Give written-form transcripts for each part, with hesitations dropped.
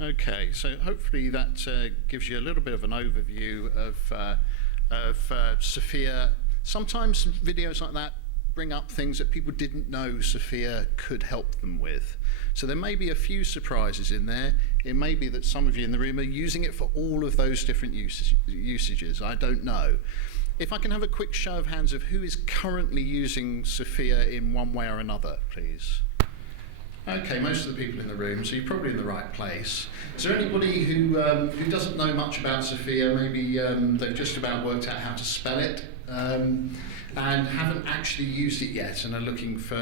Okay, so hopefully that gives you a little bit of an overview of SFIA. Sometimes videos like that bring up things that people didn't know SFIA could help them with. So there may be a few surprises in there. It may be that some of you in the room are using it for all of those different usages. I don't know. If I can have a quick show of hands of who is currently using SFIA in one way or another, please. Okay, most of the people in the room, so you're probably in the right place. Is there anybody who doesn't know much about SFIA? Maybe they've just about worked out how to spell it and haven't actually used it yet and are looking for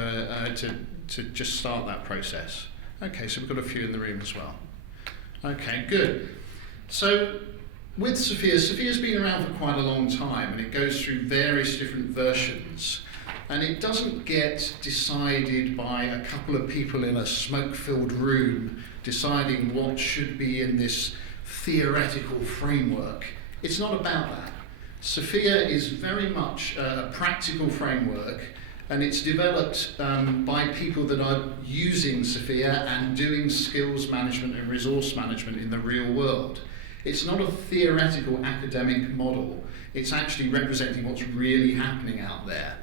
to just start that process. Okay, so we've got a few in the room as well. Okay, good. So with SFIA's been around for quite a long time, and it goes through various different versions. And it doesn't get decided by a couple of people in a smoke-filled room deciding what should be in this theoretical framework. It's not about that. SFIA is very much a practical framework, and it's developed by people that are using SFIA and doing skills management and resource management in the real world. It's not a theoretical academic model. It's actually representing what's really happening out there.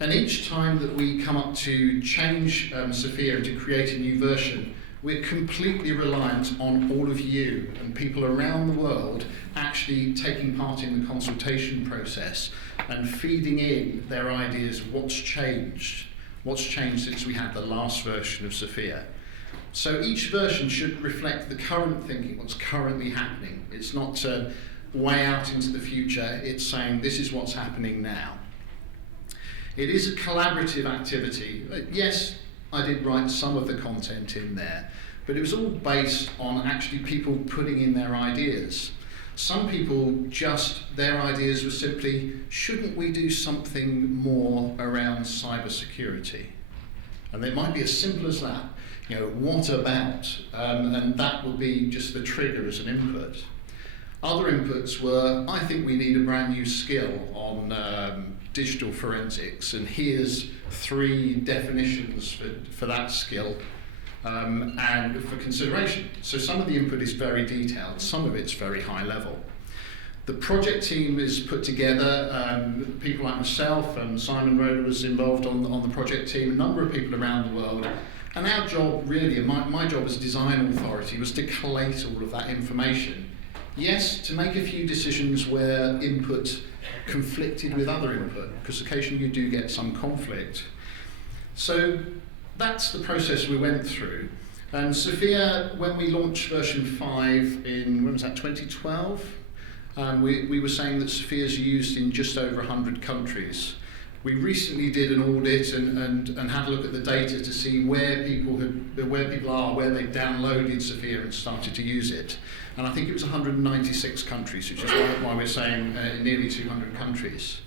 And each time that we come up to change SFIA and to create a new version, we're completely reliant on all of you and people around the world actually taking part in the consultation process and feeding in their ideas of what's changed since we had the last version of SFIA. So each version should reflect the current thinking, what's currently happening. It's not way out into the future, it's saying this is what's happening now. It is a collaborative activity. Yes, I did write some of the content in there, but it was all based on actually people putting in their ideas. Some people their ideas were simply, shouldn't we do something more around cybersecurity? And it might be as simple as that. What about? And that would be just the trigger as an input. Other inputs were, I think we need a brand new skill on digital forensics, and here's 3 definitions for that skill and for consideration. So some of the input is very detailed, some of it's very high level. The project team is put together, people like myself and Simon Roeder was involved on the project team, a number of people around the world. And our job really, and my job as design authority, was to collate all of that information. Yes, to make a few decisions where input conflicted with other input, because occasionally you do get some conflict. So that's the process we went through. And SFIA, when we launched version 5 in, when was that, 2012? We were saying that SFIA is used in just over 100 countries. We recently did an audit and had a look at the data to see where people are, where they downloaded SFIA and started to use it. And I think it was 196 countries, which is why we're saying nearly 200 countries.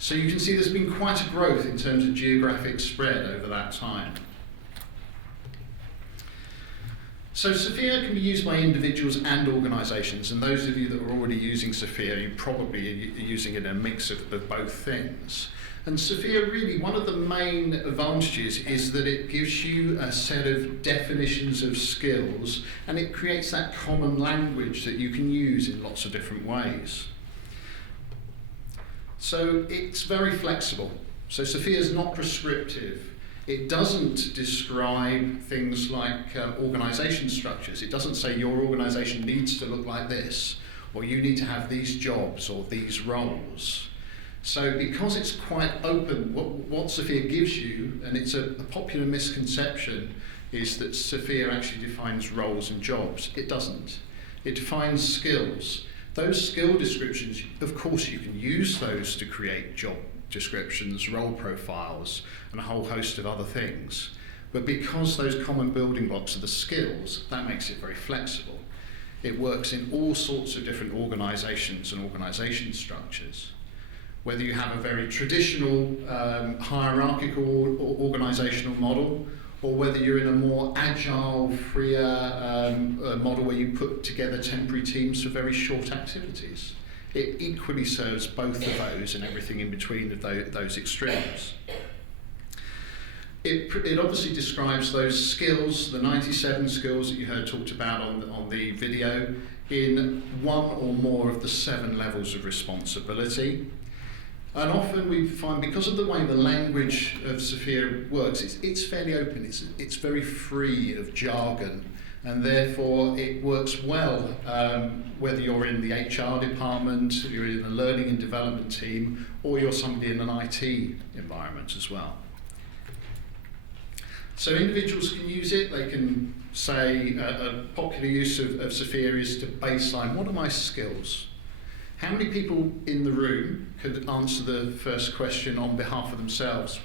So you can see there's been quite a growth in terms of geographic spread over that time. So SFIA can be used by individuals and organisations, and those of you that are already using SFIA, you probably are using it in a mix of both things. And SFIA, really, one of the main advantages is that it gives you a set of definitions of skills, and it creates that common language that you can use in lots of different ways. So it's very flexible. So SFIA is not prescriptive. It doesn't describe things like organisation structures. It doesn't say your organisation needs to look like this, or you need to have these jobs or these roles. So because it's quite open, what SFIA gives you, and it's a popular misconception, is that SFIA actually defines roles and jobs. It doesn't. It defines skills. Those skill descriptions, of course, you can use those to create job descriptions, role profiles, and a whole host of other things. But because those common building blocks are the skills, that makes it very flexible. It works in all sorts of different organisations and organisation structures. Whether you have a very traditional hierarchical or organisational model, or whether you're in a more agile, freer model where you put together temporary teams for very short activities. It equally serves both of those and everything in between of those extremes. It obviously describes those skills, the 97 skills that you heard talked about on the video, in one or more of the 7 levels of responsibility. And often we find, because of the way the language of SFIA works, it's fairly open, it's very free of jargon, and therefore it works well whether you're in the HR department, you're in the learning and development team, or you're somebody in an IT environment as well. So individuals can use it. They can say a popular use of SFIA is to baseline, what are my skills? How many people in the room could answer the first question on behalf of themselves?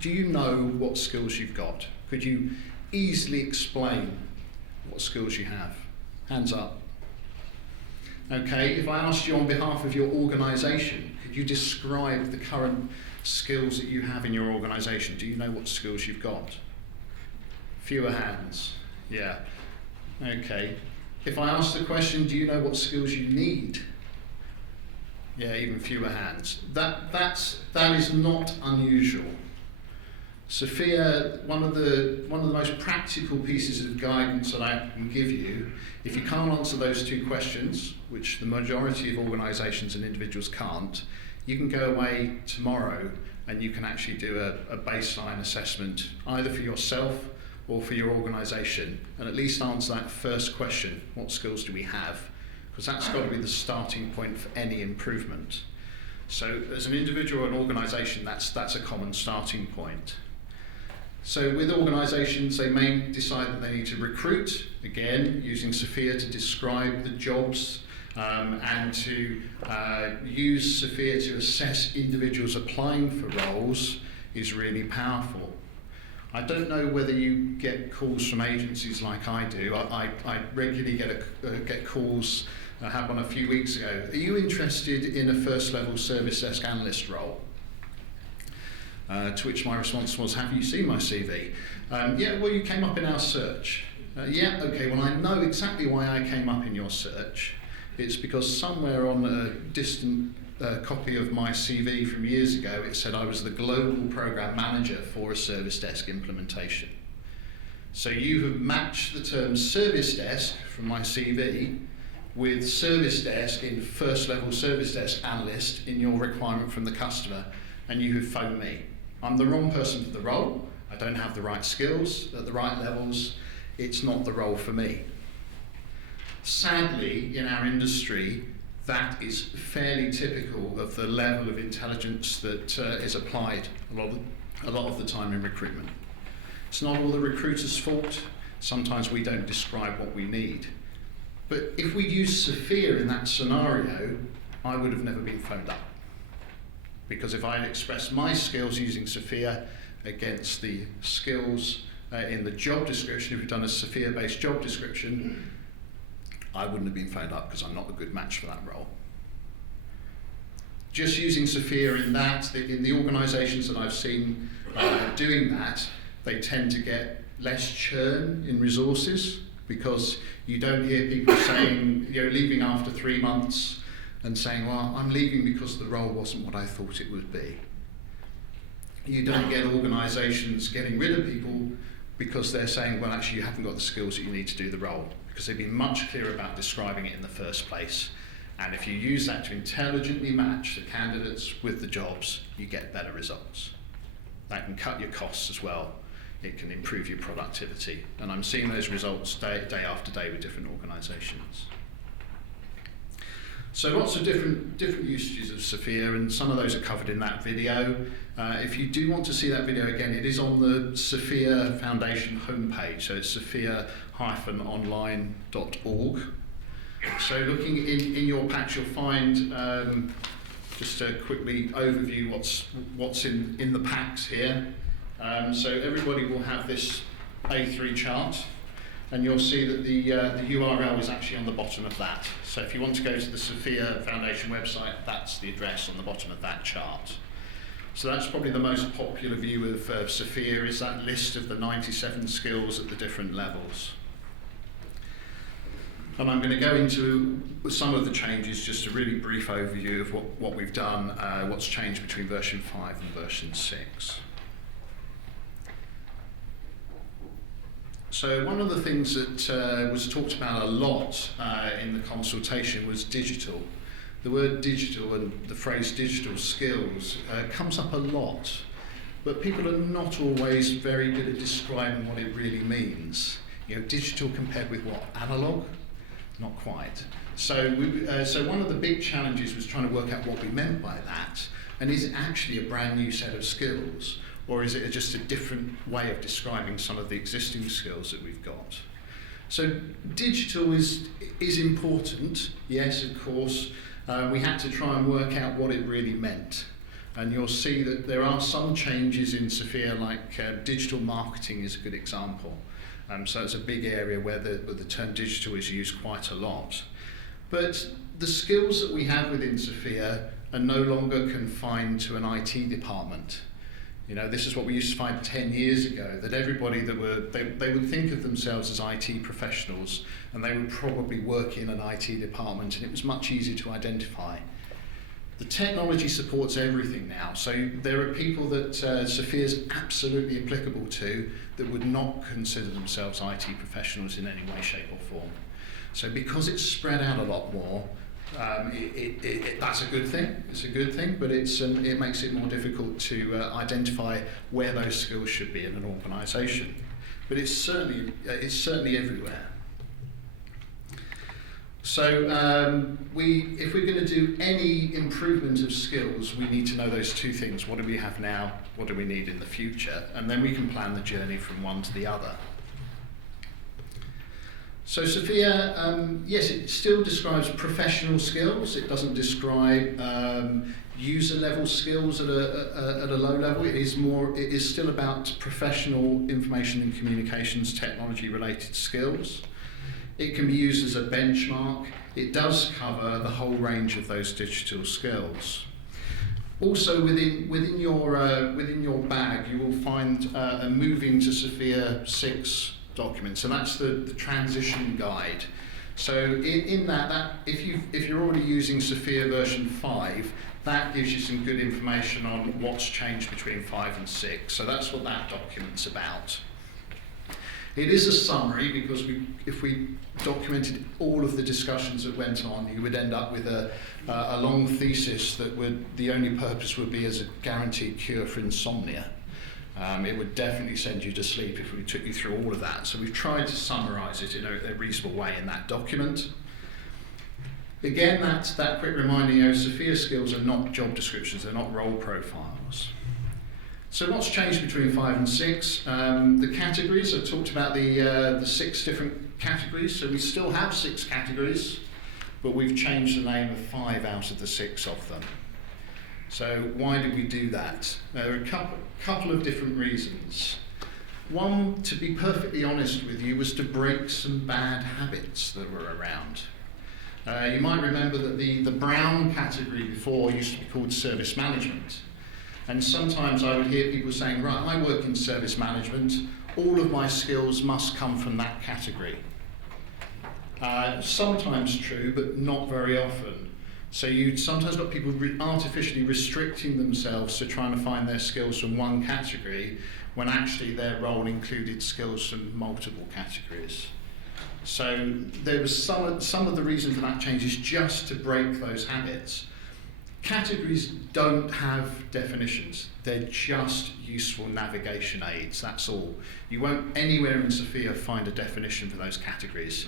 Do you know what skills you've got? Could you easily explain what skills you have? Hands up. Okay, if I asked you on behalf of your organisation, could you describe the current skills that you have in your organisation? Do you know what skills you've got? Fewer hands. Yeah. Okay. If I ask the question, do you know what skills you need? Yeah, even fewer hands. That is not unusual. SFIA, one of the most practical pieces of guidance that I can give you, if you can't answer those 2 questions, which the majority of organisations and individuals can't, you can go away tomorrow and you can actually do a baseline assessment, either for yourself or for your organisation, and at least answer that first question, what skills do we have? Because that's got to be the starting point for any improvement. So as an individual or an organisation, that's a common starting point. So with organisations, they may decide that they need to recruit, again, using SFIA to describe the jobs and to use SFIA to assess individuals applying for roles is really powerful. I don't know whether you get calls from agencies like I do. I regularly get calls. I had one a few weeks ago. Are you interested in a first level service desk analyst role? To which my response was, have you seen my CV? Yeah, well, you came up in our search. Yeah, okay, well, I know exactly why I came up in your search. It's because somewhere on a distant copy of my CV from years ago, it said I was the global program manager for a service desk implementation. So you have matched the term service desk from my CV with service desk in first level service desk analyst in your requirement from the customer, and you have phoned me. I'm the wrong person for the role. I don't have the right skills at the right levels. It's not the role for me. Sadly, in our industry, that is fairly typical of the level of intelligence that is applied a lot of the time in recruitment. It's not all the recruiter's fault. Sometimes we don't describe what we need. But if we use SFIA in that scenario, I would have never been phoned up. Because if I had expressed my skills using SFIA against the skills in the job description, if we'd done a SFIA-based job description, I wouldn't have been phoned up because I'm not a good match for that role. Just using SFIA in the organisations that I've seen doing that, they tend to get less churn in resources, because you don't hear people saying, leaving after 3 months and saying, well, I'm leaving because the role wasn't what I thought it would be. You don't get organisations getting rid of people because they're saying, well, actually, you haven't got the skills that you need to do the role, because they've been much clearer about describing it in the first place. And if you use that to intelligently match the candidates with the jobs, you get better results. That can cut your costs as well. It can improve your productivity. And I'm seeing those results day after day with different organisations. So lots of different usages of SFIA, and some of those are covered in that video. If you do want to see that video again, it is on the SFIA Foundation homepage, so it's sophia-online.org. So looking in your patch, you'll find, just to quickly overview what's in the packs here. So everybody will have this A3 chart, and you'll see that the URL is actually on the bottom of that. So if you want to go to the SFIA Foundation website, that's the address on the bottom of that chart. So that's probably the most popular view of SFIA, is that list of the 97 skills at the different levels. And I'm going to go into some of the changes, just a really brief overview of what we've done, what's changed between version 5 and version 6. So one of the things that was talked about a lot in the consultation was digital. The word digital and the phrase digital skills comes up a lot, but people are not always very good at describing what it really means. You know, digital compared with what? Analog? Not quite. So one of the big challenges was trying to work out what we meant by that, and is it actually a brand new set of skills, or is it just a different way of describing some of the existing skills that we've got? So digital is important, yes, of course. We had to try and work out what it really meant. And you'll see that there are some changes in SFIA, like digital marketing is a good example. So it's a big area where the term digital is used quite a lot. But the skills that we have within SFIA are no longer confined to an IT department. You know, this is what we used to find 10 years ago, that everybody they would think of themselves as IT professionals, and they would probably work in an IT department, and it was much easier to identify. The technology supports everything now, so there are people that SFIA is absolutely applicable to that would not consider themselves IT professionals in any way, shape or form. So because it's spread out a lot more, that's a good thing. It's a good thing, but it makes it more difficult to identify where those skills should be in an organisation. But it's certainly everywhere. So if we're going to do any improvement of skills, we need to know those two things. What do we have now? What do we need in the future? And then we can plan the journey from one to the other. So SFIA, yes, it still describes professional skills. It doesn't describe user level skills at a low level. It is still about professional information and communications technology related skills. It can be used as a benchmark. It does cover the whole range of those digital skills. Also within your bag, you will find a moving to SFIA6 document. So that's the transition guide. So in that if you're already using SFIA version 5, that gives you some good information on what's changed between 5 and 6. So that's what that document's about. It is a summary because if we documented all of the discussions that went on, you would end up with a long thesis that the only purpose would be as a guaranteed cure for insomnia. It would definitely send you to sleep if we took you through all of that. So we've tried to summarise it in a reasonable way in that document. Again, that quick reminder, SFIA skills are not job descriptions, they're not role profiles. So what's changed between 5 and 6? The categories, I've talked about the 6 different categories. So we still have 6 categories, but we've changed the name of 5 out of the 6 of them. So why did we do that? There are a couple of different reasons. One, to be perfectly honest with you, was to break some bad habits that were around. You might remember that the brown category before used to be called service management. And sometimes I would hear people saying, right, I work in service management, all of my skills must come from that category. Sometimes true, but not very often. So you'd sometimes got people artificially restricting themselves to trying to find their skills from one category, when actually their role included skills from multiple categories. So there was some of the reason for that change is just to break those habits. Categories don't have definitions. They're just useful navigation aids, that's all. You won't anywhere in SFIA find a definition for those categories.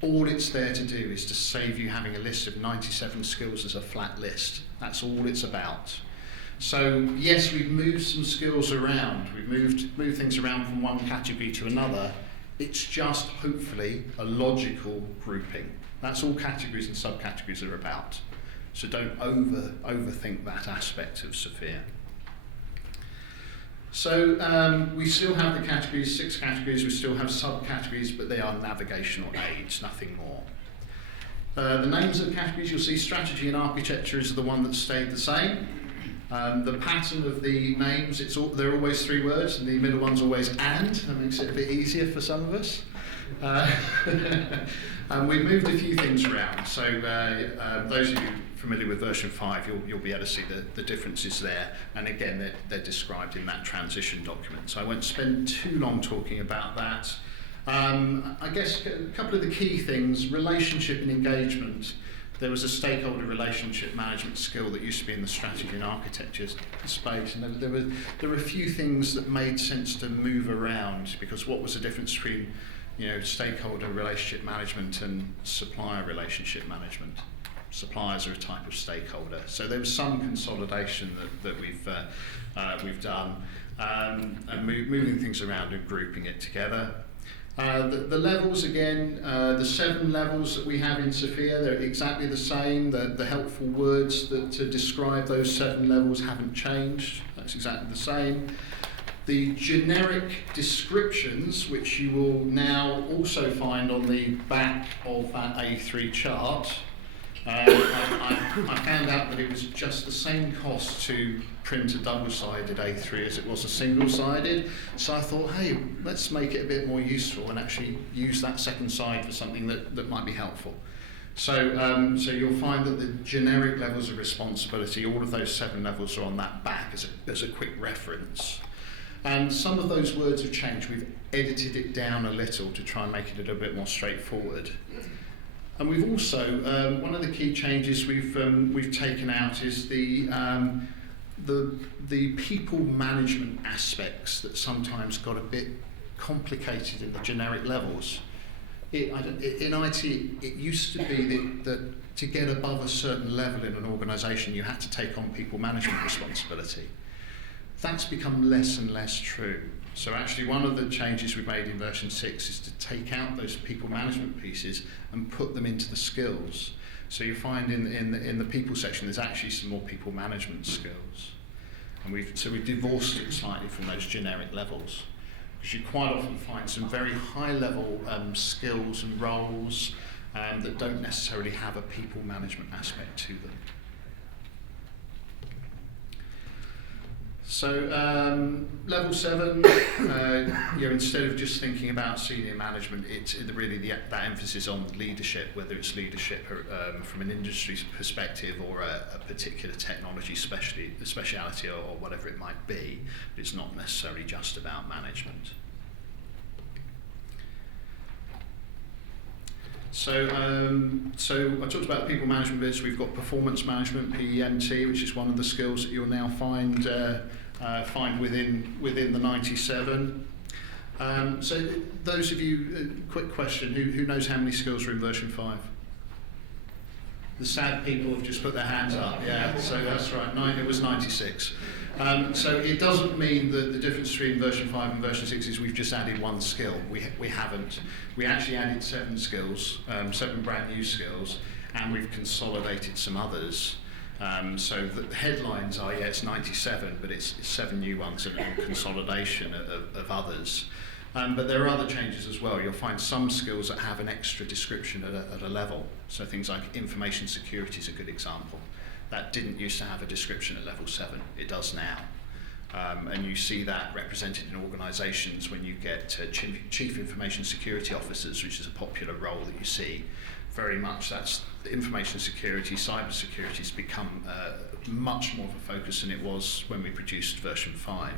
All it's there to do is to save you having a list of 97 skills as a flat list. That's all it's about. So yes, we've moved some skills around. We've moved things around from one category to another. It's just hopefully a logical grouping. That's all categories and subcategories are about. So don't overthink that aspect of SFIA. So we still have the categories, 6 categories, we still have subcategories, but they are navigational aids, nothing more. The names of the categories, you'll see strategy and architecture is the one that stayed the same. The pattern of the names, they're always 3 words, and the middle one's always and. That makes it a bit easier for some of us. And we've moved a few things around. So those of you familiar with version 5, you'll be able to see the differences there. And again, they're described in that transition document. So I won't spend too long talking about that. I guess a couple of the key things: relationship and engagement. There was a stakeholder relationship management skill that used to be in the strategy and architecture space, and there were a few things that made sense to move around, because what was the difference between stakeholder relationship management and supplier relationship management? Suppliers are a type of stakeholder, so there was some consolidation that we've done, and moving things around and grouping it together. The levels, again, the 7 levels that we have in SFIA, they're exactly the same. The helpful words to describe those 7 levels haven't changed. That's exactly the same. The generic descriptions, which you will now also find on the back of that A3 chart, I found out that it was just the same cost to print a double-sided A3 as it was a single-sided. So I thought, hey, let's make it a bit more useful and actually use that second side for something that might be helpful. So you'll find that the generic levels of responsibility, all of those 7 levels are on that back as a quick reference. And some of those words have changed. We've edited it down a little to try and make it a little bit more straightforward. And we've also, one of the key changes we've taken out is the people management aspects that sometimes got a bit complicated in the generic levels. In IT, it used to be that to get above a certain level in an organisation, you had to take on people management responsibility. That's become less and less true. So actually one of the changes we've made in version 6 is to take out those people management pieces and put them into the skills. So you find in the people section there's actually some more people management skills. And we've divorced it slightly from those generic levels. Because you quite often find some very high level skills and roles that don't necessarily have a people management aspect to them. So level 7, instead of just thinking about senior management, it's really that emphasis on leadership, whether it's leadership from an industry perspective or a particular technology speciality or whatever it might be. It's not necessarily just about management. So I talked about people management bits. We've got performance management, PEMT, which is one of the skills that you'll now find within the 97. So those of you, quick question, who knows how many skills are in version 5? The sad people have just put their hands up. Yeah, so that's right. It was 96. So it doesn't mean that the difference between version 5 and version 6 is we've just added 1 skill. We haven't. We actually added 7 skills, 7 brand new skills, and we've consolidated some others. So the headlines are, it's 97, but it's 7 new ones and consolidation of others. But there are other changes as well. You'll find some skills that have an extra description at a level. So things like information security is a good example. That didn't used to have a description at level 7. It does now. And you see that represented in organisations when you get chief information security officers, which is a popular role that you see. Very much that's information security, cyber security has become much more of a focus than it was when we produced version 5.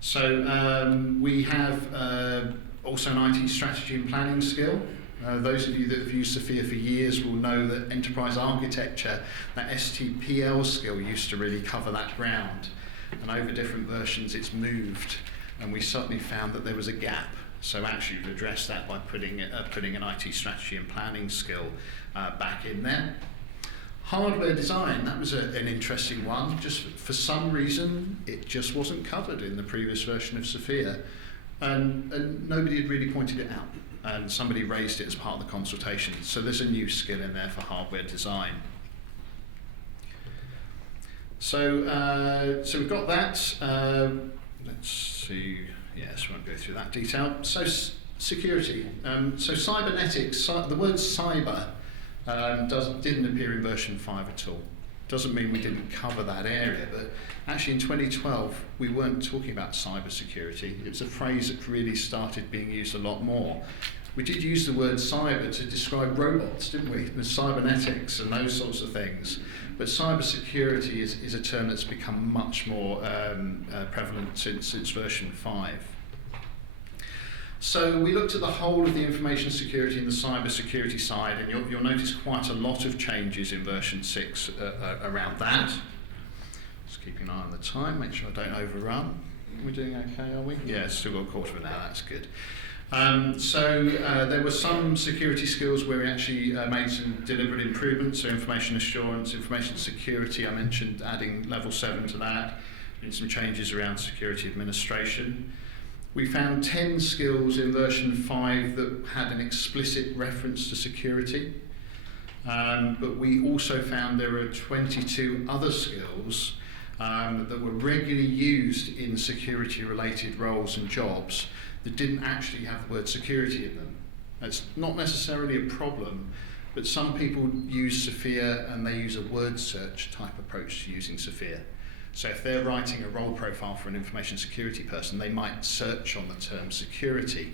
So we have also an IT strategy and planning skill. Those of you that have used SFIA for years will know that enterprise architecture, that STPL skill used to really cover that ground. And over different versions it's moved, and we suddenly found that there was a gap. So actually we've addressed that by putting an IT strategy and planning skill back in there. Hardware design, that was an interesting one. Just for some reason, it just wasn't covered in the previous version of SFIA, and nobody had really pointed it out. And somebody raised it as part of the consultation. So there's a new skill in there for hardware design. So we've got that. Let's see. Yes, we won't go through that detail. So security. So cybernetics. The word cyber didn't appear in version 5 at all. Doesn't mean we didn't cover that area, but actually in 2012 we weren't talking about cyber security. It was a phrase that really started being used a lot more. We did use the word cyber to describe robots, didn't we? The cybernetics and those sorts of things. But cyber security is a term that's become much more prevalent since version 5. So we looked at the whole of the information security and the cyber security side, and you'll notice quite a lot of changes in version 6 around that. Just keeping an eye on the time, make sure I don't overrun. We're doing okay, are we? Yeah, still got a quarter of an hour, that's good. There were some security skills where we actually made some deliberate improvements, so information assurance, information security, I mentioned adding level 7 to that, and some changes around security administration. We found 10 skills in version 5 that had an explicit reference to security, but we also found there were 22 other skills that were regularly used in security-related roles and jobs that didn't actually have the word security in them. That's not necessarily a problem, but some people use SFIA and they use a word search type approach to using SFIA. So if they're writing a role profile for an information security person, they might search on the term security.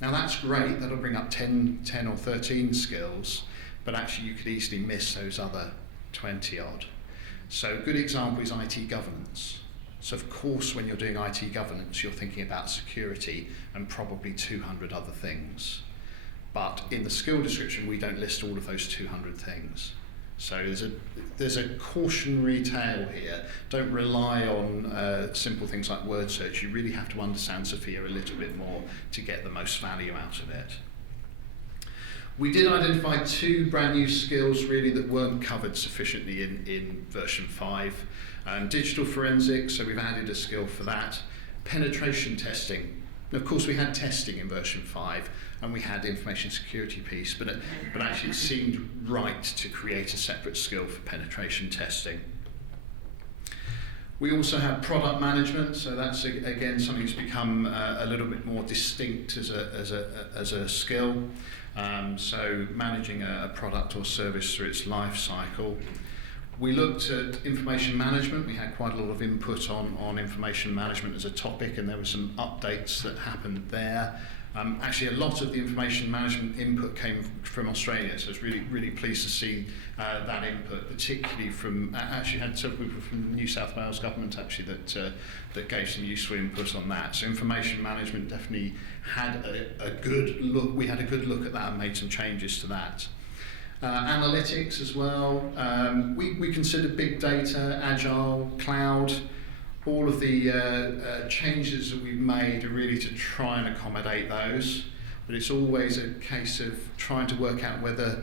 Now that's great, that'll bring up 10 or 13 skills, but actually you could easily miss those other 20 odd. So a good example is IT governance. So of course when you're doing IT governance, you're thinking about security and probably 200 other things. But in the skill description, we don't list all of those 200 things. So there's a cautionary tale here. Don't rely on simple things like word search. You really have to understand SFIA a little bit more to get the most value out of it. We did identify 2 brand new skills really that weren't covered sufficiently in version 5. Digital forensics, so we've added a skill for that. Penetration testing. And of course we had testing in version 5 and we had the information security piece, but actually it seemed right to create a separate skill for penetration testing. We also have product management, so that's again something that's become a little bit more distinct as a skill. So managing a product or service through its life cycle. We looked at information management. We had quite a lot of input on information management as a topic, and there were some updates that happened there. Actually, a lot of the information management input came from Australia, so I was really pleased to see that input, particularly from, actually had several people from the New South Wales government actually that gave some useful input on that. So information management definitely had a good look. We had a good look at that and made some changes to that. Analytics as well. We considered big data, agile, cloud. All of the changes that we've made are really to try and accommodate those, but it's always a case of trying to work out whether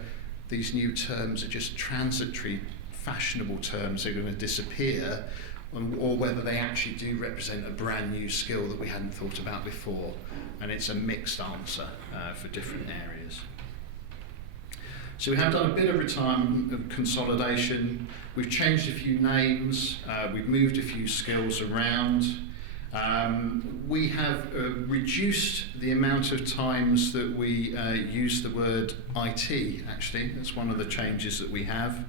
these new terms are just transitory, fashionable terms that are going to disappear, or whether they actually do represent a brand new skill that we hadn't thought about before, and it's a mixed answer for different areas. So we have done a bit of retirement of consolidation. We've changed a few names. We've moved a few skills around. We have reduced the amount of times that we use the word IT, actually. That's one of the changes that we have.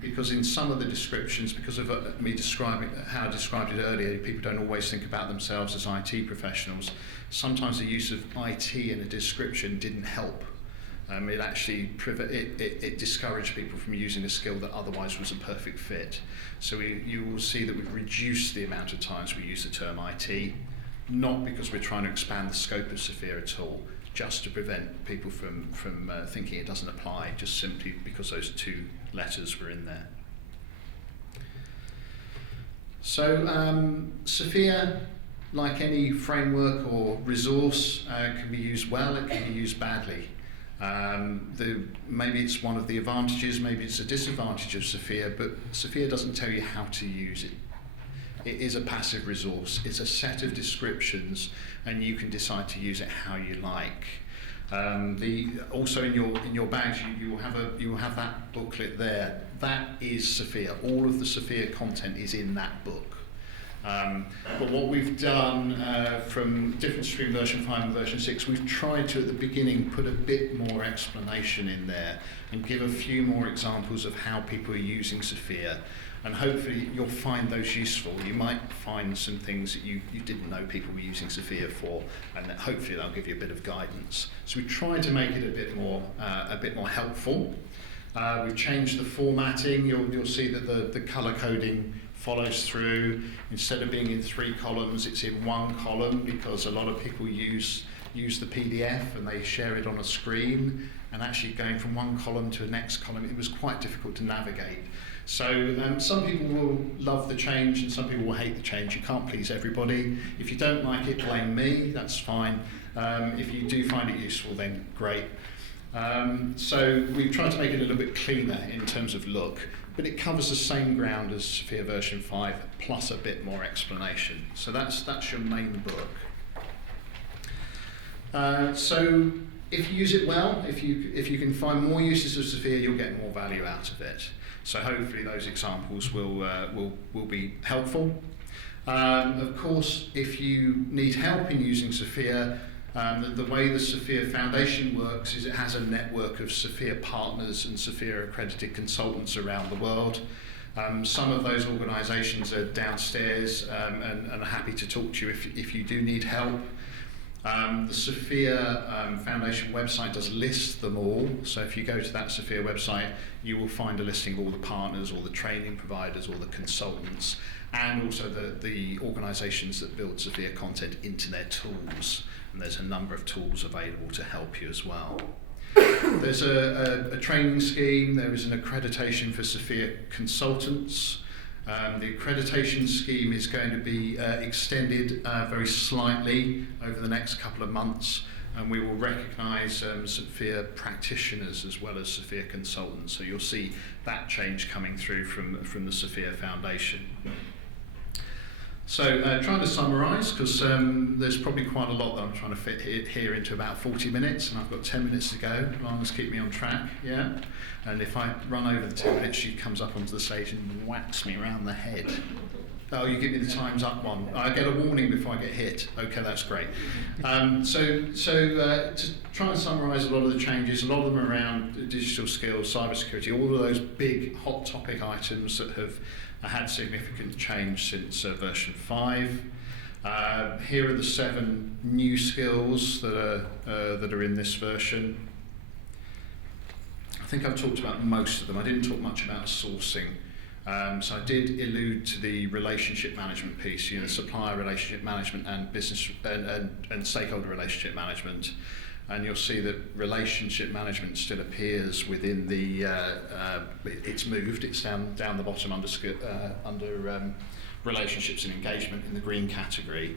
Because in some of the descriptions, because of me describing how I described it earlier, people don't always think about themselves as IT professionals. Sometimes the use of IT in a description didn't help. It actually it discouraged people from using a skill that otherwise was a perfect fit. So you will see that we've reduced the amount of times we use the term IT, not because we're trying to expand the scope of SFIA at all, just to prevent people from thinking it doesn't apply, just simply because those 2 letters were in there. So SFIA, like any framework or resource, can be used well, it can be used badly. Maybe it's one of the advantages, maybe it's a disadvantage of SFIA, but SFIA doesn't tell you how to use it. It is a passive resource. It's a set of descriptions, and you can decide to use it how you like. Also in your bags, you will have that booklet there. That is SFIA. All of the SFIA content is in that book. But what we've done from difference between version 5 and version 6, we've tried to at the beginning put a bit more explanation in there and give a few more examples of how people are using SFIA, and hopefully you'll find those useful. You might find some things that you didn't know people were using SFIA for, and that hopefully they'll give you a bit of guidance. So we tried to make it a bit more helpful. We've changed the formatting. You'll see that the colour coding follows through. Instead of being in 3 columns, it's in 1 column, because a lot of people use the PDF and they share it on a screen, and actually going from 1 column to the next column, it was quite difficult to navigate. So some people will love the change and some people will hate the change. You can't please everybody. If you don't like it, blame me, that's fine. If you do find it useful, then great. So we've tried to make it a little bit cleaner in terms of look, but it covers the same ground as SFIA version 5 plus a bit more explanation. So that's your main book. So if you use it well, if you can find more uses of SFIA, you'll get more value out of it. So hopefully those examples will be helpful. Of course, if you need help in using SFIA, the way the SFIA Foundation works is it has a network of SFIA partners and SFIA accredited consultants around the world. Some of those organisations are downstairs and are happy to talk to you if you do need help. The SFIA Foundation website does list them all, so if you go to that SFIA website, you will find a listing of all the partners, all the training providers, all the consultants, and also the organisations that build SFIA content into their tools. And there's a number of tools available to help you as well. There's a training scheme, there is an accreditation for SFIA consultants. The accreditation scheme is going to be extended very slightly over the next couple of months, and we will recognise SFIA practitioners as well as SFIA consultants. So you'll see that change coming through from the SFIA Foundation. So trying to summarise, because there's probably quite a lot that I'm trying to fit here into about 40 minutes, and I've got 10 minutes to go. Lana's keep me on track, yeah? And if I run over the 10 minutes, she comes up onto the stage and whacks me around the head. Oh, you give me the time's up one. I get a warning before I get hit. Okay, that's great. So to try and summarise a lot of the changes, a lot of them around digital skills, cybersecurity, all of those big hot topic items that have had significant change since version 5. Here are the 7 new skills that are in this version. I think I've talked about most of them. I didn't talk much about sourcing. So I did allude to the relationship management piece, supplier relationship management and business and stakeholder relationship management. And you'll see that relationship management still appears within the, it's moved, it's down the bottom under relationships and engagement in the green category.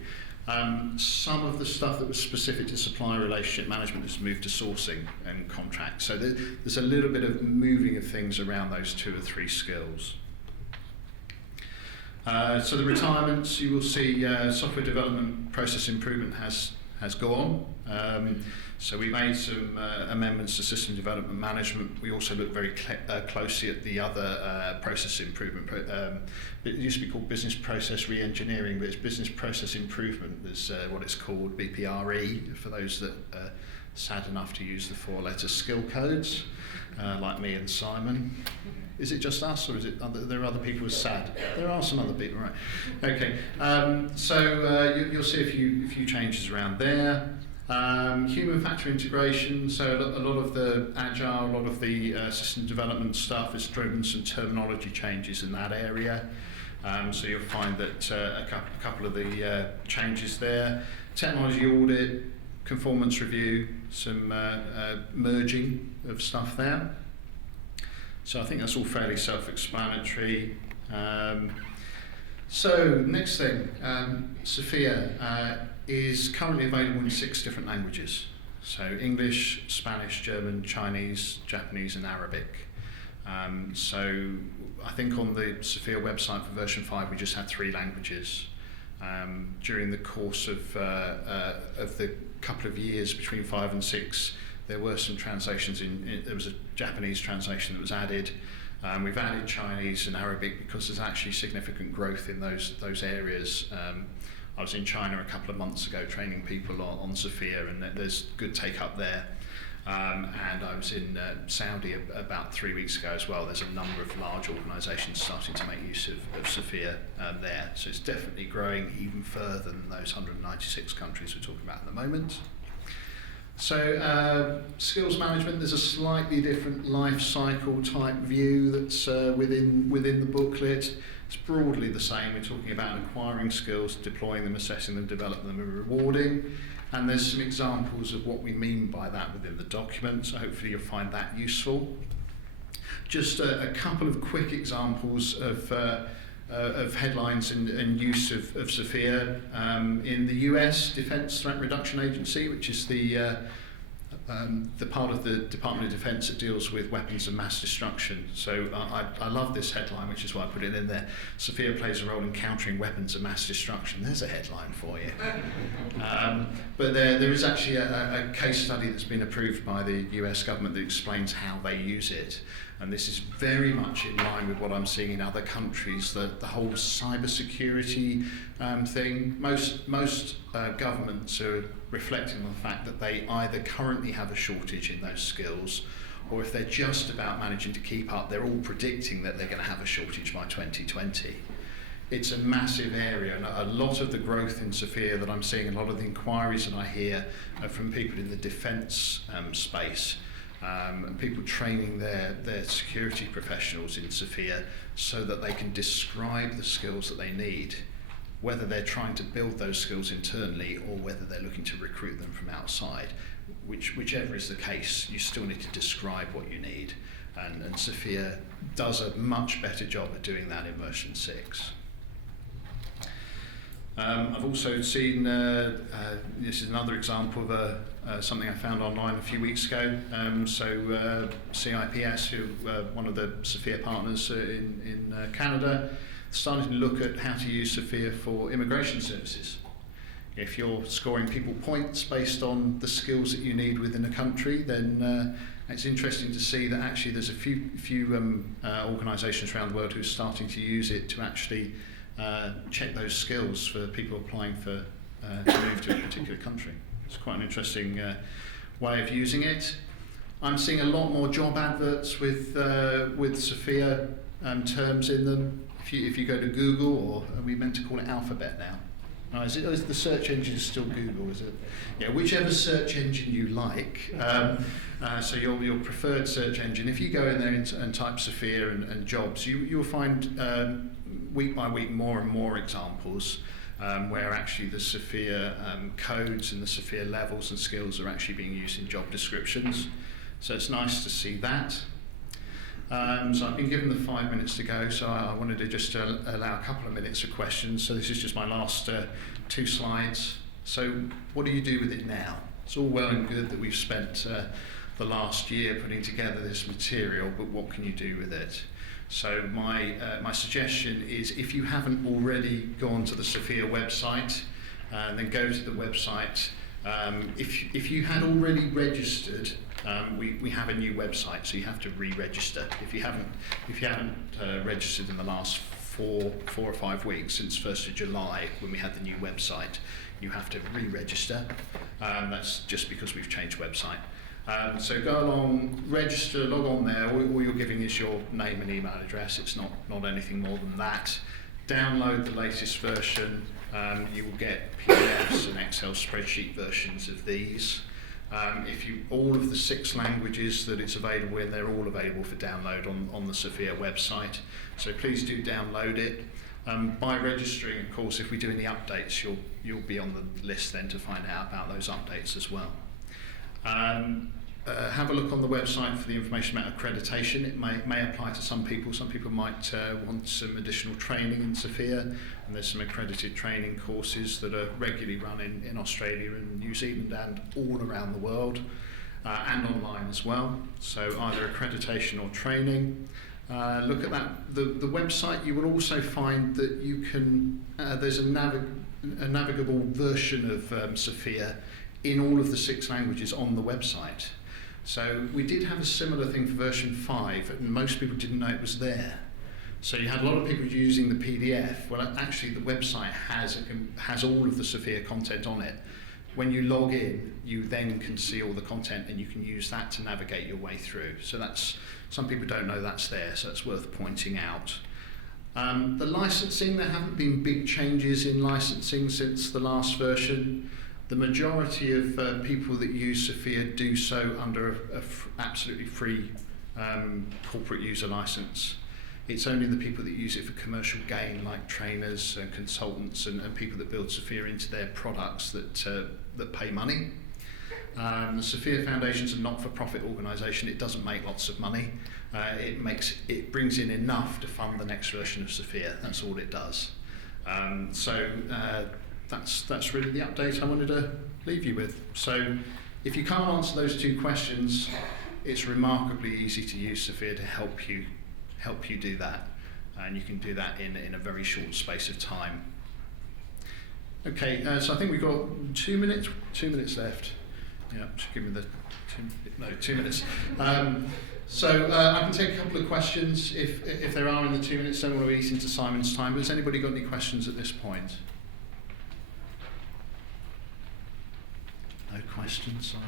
Some of the stuff that was specific to supplier relationship management has moved to sourcing and contracts. So there's a little bit of moving of things around those 2 or 3 skills. So the retirements, you will see software development process improvement has gone. So we made some amendments to system development management. We also looked very closely at the other process improvement. It used to be called business process re-engineering, but it's business process improvement is what it's called, BPRE, for those that are sad enough to use the 4-letter skill codes, like me and Simon. Is it just us, or is it there are other people who are sad? There are some other people, right? Okay. So you'll see a few changes around there. Human factor integration. So a lot of the agile, a lot of the system development stuff has driven some terminology changes in that area. So you'll find that a couple of the changes there. Technology audit, conformance review, some merging of stuff there. So I think that's all fairly self-explanatory. So next thing, SFIA is currently available in 6 different languages. So English, Spanish, German, Chinese, Japanese and Arabic. So I think on the SFIA website for version 5 we just had 3 languages. During the course of the couple of years between 5 and 6, there were some translations there was a Japanese translation that was added. We've added Chinese and Arabic because there's actually significant growth in those areas. I was in China a couple of months ago training people on SFIA, and there's good take up there. And I was in Saudi about 3 weeks ago as well. There's a number of large organisations starting to make use of SFIA there. So it's definitely growing even further than those 196 countries we're talking about at the moment. So skills management, there's a slightly different life cycle type view that's within the booklet. It's broadly the same. We're talking about acquiring skills, deploying them, assessing them, developing them, and rewarding. And there's some examples of what we mean by that within the document, so hopefully you'll find that useful. Just a couple of quick examples of headlines and use of SFIA. In the US Defense Threat Reduction Agency, which is the part of the Department of Defense that deals with weapons of mass destruction. So I love this headline, which is why I put it in there. SFIA plays a role in countering weapons of mass destruction. There's a headline for you. But there is actually a case study that's been approved by the US government that explains how they use it. And this is very much in line with what I'm seeing in other countries, the whole cybersecurity thing. Most governments are reflecting on the fact that they either currently have a shortage in those skills, or if they're just about managing to keep up, they're all predicting that they're going to have a shortage by 2020. It's a massive area, and a lot of the growth in SFIA that I'm seeing, a lot of the inquiries that I hear are from people in the defence space. And people training their security professionals in SFIA so that they can describe the skills that they need, whether they're trying to build those skills internally or whether they're looking to recruit them from outside. Whichever is the case, you still need to describe what you need. And SFIA does a much better job at doing that in version 6. I've also seen, this is another example of something I found online a few weeks ago. CIPS, who one of the SFIA partners in Canada, started to look at how to use SFIA for immigration services. If you're scoring people points based on the skills that you need within a country, then it's interesting to see that actually there's a few organisations around the world who are starting to use it to actually check those skills for people applying for to move to a particular country. It's quite an interesting way of using it. I'm seeing a lot more job adverts with SFIA terms in them. If you go to Google, or are we meant to call it Alphabet now? No, is the search engine still Google? Is it? Yeah, whichever search engine you like. So your preferred search engine. If you go in there and type SFIA and jobs, you'll find week by week more and more examples where actually the SFIA codes and the SFIA levels and skills are actually being used in job descriptions. So it's nice to see that. So I've been given the 5 minutes to go, so I wanted to just allow a couple of minutes of questions. So this is just my last 2 slides. So what do you do with it now? It's all well and good that we've spent the last year putting together this material, but what can you do with it? So my suggestion is, if you haven't already gone to the SFIA website, then go to the website. If you had already registered, we have a new website, so you have to re-register. If you haven't registered in the last 4 or 5 weeks, since 1st of July, when we had the new website, you have to re-register. That's just because we've changed website. So go along, register, log on there. All you're giving is your name and email address. It's not anything more than that. Download the latest version. You will get PDFs and Excel spreadsheet versions of these. All of the 6 languages that it's available in, they're all available for download on the SFIA website. So please do download it. By registering, of course, if we do any updates, you'll be on the list then to find out about those updates as well. Have a look on the website for the information about accreditation. It may apply to some people. Some people might want some additional training in SFIA, and there's some accredited training courses that are regularly run in Australia and New Zealand and all around the world, and online as well. So either accreditation or training. Look at that. The website, you will also find that you can, there's a navigable version of SFIA in all of the 6 languages on the website. So we did have a similar thing for version 5, and most people didn't know it was there. So you had a lot of people using the PDF. Well, actually the website has all of the SFIA content on it. When you log in, you then can see all the content, and you can use that to navigate your way through. So that's, some people don't know that's there, so it's worth pointing out. The licensing, there haven't been big changes in licensing since the last version. The majority of people that use SFIA do so under a absolutely free corporate user license. It's only the people that use it for commercial gain, like trainers and consultants and people that build SFIA into their products that pay money. The SFIA Foundation is a not-for-profit organisation. It doesn't make lots of money. It brings in enough to fund the next version of SFIA. That's all it does. That's really the update I wanted to leave you with. So if you can't answer those two questions, it's remarkably easy to use SFIA to help you do that, and you can do that in a very short space of time. Okay, so I think we've got 2 minutes. 2 minutes left. Yeah, just give me the 2 minutes. So I can take a couple of questions if there are in the 2 minutes. Don't want to eat into Simon's time. But has anybody got any questions at this point? No questions, Simon?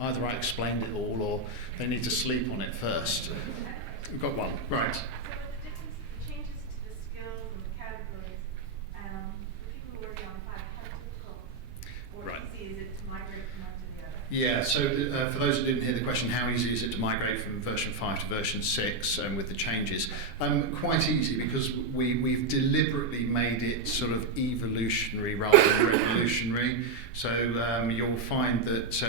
Either I explained it all or they need to sleep on it first. We've got one, right. So with the changes to the skills and the categories, for people who are already on 5, how difficult or easy is it to migrate from one to the other? Yeah, so for those who didn't hear the question, how easy is it to migrate from version 5 to version 6 with the changes? Quite easy, because we've deliberately made it sort of evolutionary rather than revolutionary. So you'll find that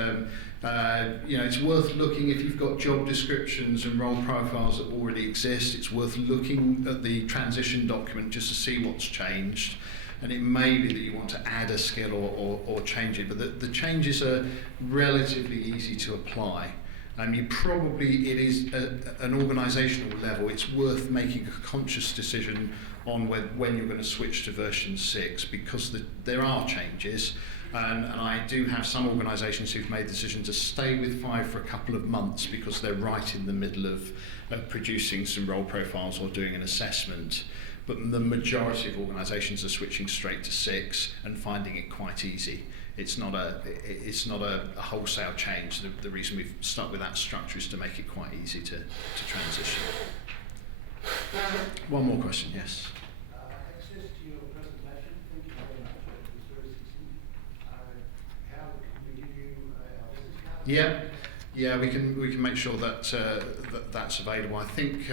it's worth looking if you've got job descriptions and role profiles that already exist. It's worth looking at the transition document just to see what's changed. And it may be that you want to add a skill or change it, but the changes are relatively easy to apply. It is at an organisational level, it's worth making a conscious decision on when you're going to switch to version 6, because there are changes. And I do have some organisations who've made the decision to stay with 5 for a couple of months because they're right in the middle of producing some role profiles or doing an assessment. But the majority of organisations are switching straight to 6 and finding it quite easy. It's not a wholesale change. The reason we've stuck with that structure is to make it quite easy to transition. One more question, yes. Access to your presentation, thank you very much. It was very succinct. How can we give you our business card? Yeah, we can make sure that that's available. I think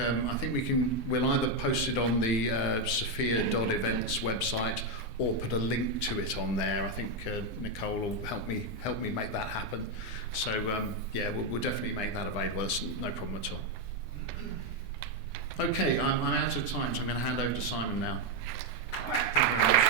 we'll either post it on the SFIA.events website or put a link to it on there. I think Nicole will help me make that happen. So we'll definitely make that available. That's no problem at all. Okay, I'm out of time, so I'm going to hand over to Simon now. Thank you very much.